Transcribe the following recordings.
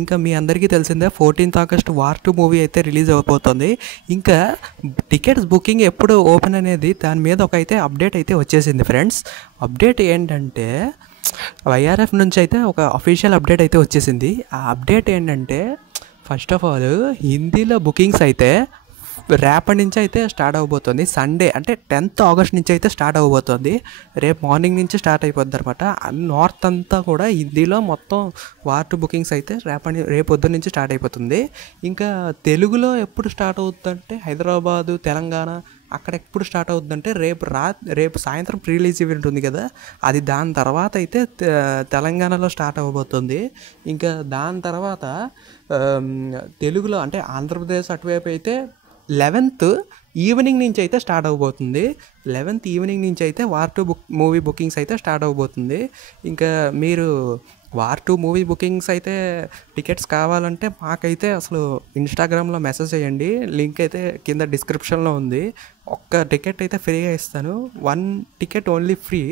ఇంకా మీ అందరికీ తెలిసిందే 14th ఆగస్ట్ వార్ 2 మూవీ అయితే రిలీజ్ అవ్వబోతుంది. ఇంకా టికెట్స్ బుకింగ్ ఎప్పుడు ఓపెన్ అనేది దాని మీద ఒక అయితే అప్డేట్ అయితే వచ్చేసింది ఫ్రెండ్స్. అప్డేట్ ఏంటంటే వైఆర్ఎఫ్ నుంచి అయితే ఒక అఫీషియల్ అప్డేట్ అయితే వచ్చేసింది. ఆ అప్డేట్ ఏంటంటే ఫస్ట్ ఆఫ్ ఆల్ హిందీలో బుకింగ్స్ అయితే రేపటి నుంచి అయితే స్టార్ట్ అవ్వబోతుంది. సండే అంటే 10th ఆగస్ట్ నుంచి అయితే స్టార్ట్ అవ్వబోతుంది. రేపు మార్నింగ్ నుంచి స్టార్ట్ అయిపోద్ది అనమాట. నార్త్ అంతా కూడా హిందీలో మొత్తం వార్ 2 బుకింగ్స్ అయితే రేపు పొద్దున్న నుంచి స్టార్ట్ అయిపోతుంది. ఇంకా తెలుగులో ఎప్పుడు స్టార్ట్ అవుతుందంటే హైదరాబాదు, తెలంగాణ అక్కడ ఎప్పుడు స్టార్ట్ అవుతుందంటే రేపు సాయంత్రం ప్రీ రిలీజ్ ఈవెంట్ ఉంది కదా, అది దాని తర్వాత అయితే తెలంగాణలో స్టార్ట్ అవ్వబోతుంది. ఇంకా దాని తర్వాత తెలుగులో అంటే ఆంధ్రప్రదేశ్ అటువైపు అయితే 11th ఈవినింగ్ నుంచి అయితే స్టార్ట్ అవ్వబోతుంది. 11th ఈవినింగ్ నుంచి అయితే వార్ 2 మూవీ బుకింగ్స్ అయితే స్టార్ట్ అవ్వబోతుంది. ఇంకా మీరు వార్ 2 మూవీ బుకింగ్స్ అయితే టికెట్స్ కావాలంటే మాకైతే అసలు ఇన్స్టాగ్రామ్లో మెసేజ్ చేయండి. లింక్ అయితే కింద డిస్క్రిప్షన్లో ఉంది. ఒక్క టికెట్ అయితే ఫ్రీగా ఇస్తాను. 1 ticket only free.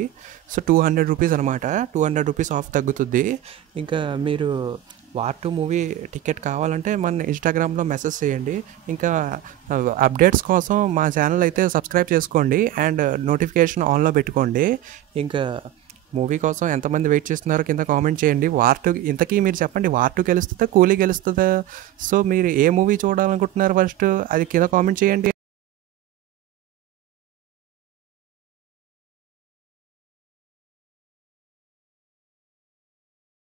So 200 rupees అనమాట. 200 రూపీస్ ఆఫ్ తగ్గుతుంది. ఇంకా మీరు వార్ 2 మూవీ టికెట్ కావాలంటే మన ఇన్స్టాగ్రామ్లో మెసేజ్ చేయండి. ఇంకా అప్డేట్స్ కోసం మా ఛానల్ అయితే సబ్స్క్రైబ్ చేసుకోండి అండ్ నోటిఫికేషన్ ఆన్లో పెట్టుకోండి. ఇంకా మూవీ కోసం ఎంతమంది వెయిట్ చేస్తున్నారో కింద కామెంట్ చేయండి. వార్ 2 ఇంతకీ మీరు చెప్పండి, వార్ 2 గెలుస్తుందా, కూలీ గెలుస్తుందా? సో మీరు ఏ మూవీ చూడాలనుకుంటున్నారు ఫస్ట్ అది కింద కామెంట్ చేయండి.